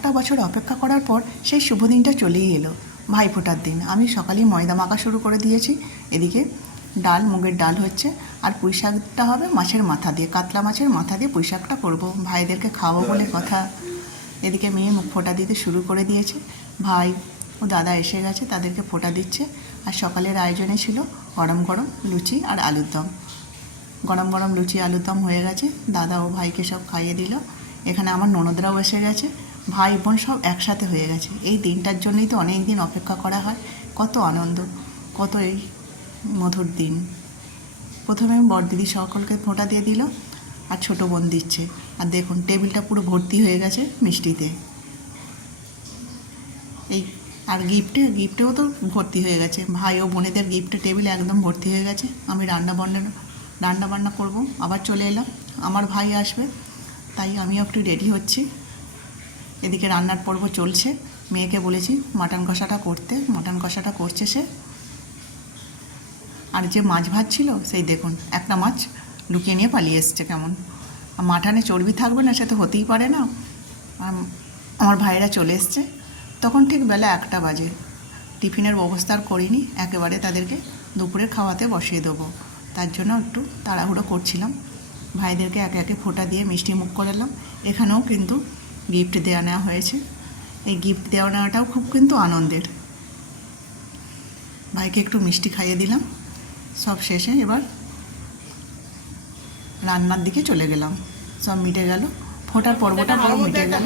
একটা বছর অপেক্ষা করার পর সেই শুভ দিনটা চলেই এলো, ভাইফোঁটার দিন। আমি সকালেই ময়দা মাখা শুরু করে দিয়েছি। এদিকে ডাল, মুগের ডাল হচ্ছে, আর পুঁই শাকটা হবে মাছের মাথা দিয়ে, কাতলা মাছের মাথা দিয়ে পুঁই শাকটা করবো, ভাইদেরকে খাওয়াবো বলে কথা। এদিকে মেয়ে মুখ ফোঁটা দিতে শুরু করে দিয়েছে, ভাই ও দাদা এসে গেছে, তাদেরকে ফোঁটা দিচ্ছে। আর সকালের আয়োজনে ছিল গরম গরম লুচি আর আলুর দম। গরম গরম লুচি আলুর দম হয়ে গেছে, দাদা ও ভাইকে সব খাইয়ে দিল। এখানে আমার ননদরাও এসে গেছে, ভাই বোন সব একসাথে হয়ে গেছে। এই দিনটার জন্যই তো অনেক দিন অপেক্ষা করা হয়। কত আনন্দ, কত এই মধুর দিন। প্রথমে বড়দিদি সকলকে ফোঁটা দিয়ে দিল, আর ছোটো বোন দিচ্ছে। আর দেখুন টেবিলটা পুরো ভর্তি হয়ে গেছে মিষ্টিতে। এই আর গিফটেও তো ভর্তি হয়ে গেছে, ভাই ও বোনেদের গিফটে টেবিল একদম ভর্তি হয়ে গেছে। আমি রান্না বান্না করব, আবার চলে এলাম। আমার ভাই আসবে, তাই আমিও একটু রেডি হচ্ছি। এদিকে রান্নার পর্ব চলছে। মেয়েকে বলেছি মাটন কষাটা করতে, মাটন কষাটা করছে সে। আর যে মাছ ভাত ছিল, সেই দেখুন একটা মাছ লুকিয়ে নিয়ে পালিয়ে এসছে কেমন। মাটনে চর্বি থাকবে না, সে তো হতেই পারে না। আমার ভাইয়েরা চলে এসছে, তখন ঠিক বেলা 1টা বাজে। টিফিনের ব্যবস্থা আর করিনি, একেবারে তাদেরকে দুপুরে খাওয়াতে বসিয়ে দেবো। তার জন্য একটু তাড়াহুড়ো করছিলাম। ভাইদেরকে একে একে ফোঁটা দিয়ে মিষ্টি মুখ করালাম। এখানেও কিন্তু গিফট দেওয়া নেওয়া হয়েছে। এই গিফট দেওয়া নেওয়াটাও খুব কিন্তু আনন্দের। ভাইকে একটু মিষ্টি খাইয়ে দিলাম। সব শেষে এবার রান্নার দিকে চলে গেলাম। সব মিটে গেল, ফোটার পর্বটা পুরো মিটে গেল।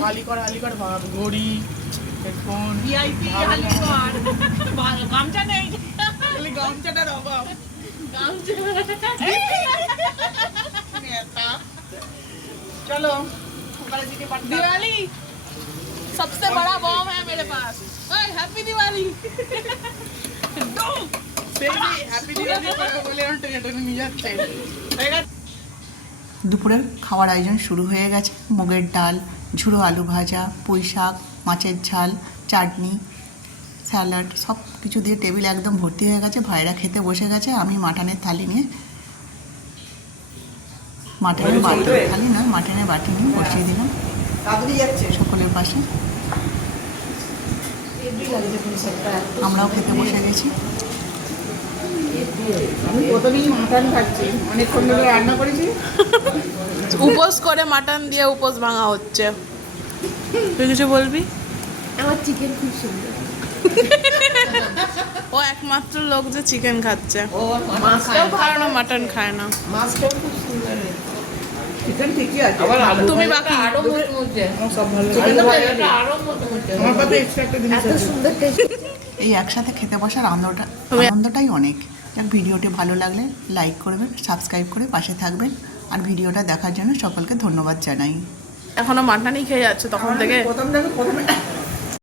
ঘড়ি, হেডফোন, ভিআইপি গামছা নেই, গামছাটার অভাব। चलो दिवाली सबसे बड़ा बॉम्ब है मेरे पास। हैप्पी दिवाली। দুপুরের খাওয়ার আয়োজন শুরু হয়ে গেছে। মুগের ডাল, ঝুড়ো আলু ভাজা, পুঁই শাক, মাছের ঝাল, চাটনি, স্যালাড, সব কিছু দিয়ে টেবিল একদম ভর্তি হয়ে গেছে। ভাইরা খেতে বসে গেছে। আমি মাটনের থালি নিয়ে, মাটনের বাটি নিয়ে বসিয়ে দিলাম সকলের পাশে। আমরাও খেতে বসে গেছি। আমি প্রথমেই মাটন খাচ্ছি, অনেকক্ষণ ধরে রান্না করেছি। উপোস করে মাটন দিয়ে উপোস ভাঙা হচ্ছে। তুই কিছু বলবি? আমার চিকেন খুব সুন্দর। ও একমাত্র লোক যে চিকেন খাচ্ছে, মাছটাও খায় না, মাটন খায় না। মাছটাও খুব সুন্দর। চিকেন ঠিকই আছে। তুমি বাকি আরো মজা, আমার সব ভালো লাগে। আরো মজা। আমার কাছে এক্সট্রা একটা জিনিস এত আছে। সুন্দর টেস্ট। এই একসাথে খেতে বসার আনন্দটাই অনেক। যাক, ভিডিওটি ভালো লাগলে লাইক করবেন, সাবস্ক্রাইব করে পাশে থাকবেন। আর ভিডিওটা দেখার জন্য সকলকে ধন্যবাদ জানাই। এখনো মাটনই খেয়ে যাচ্ছে তখন থেকে। প্রথমে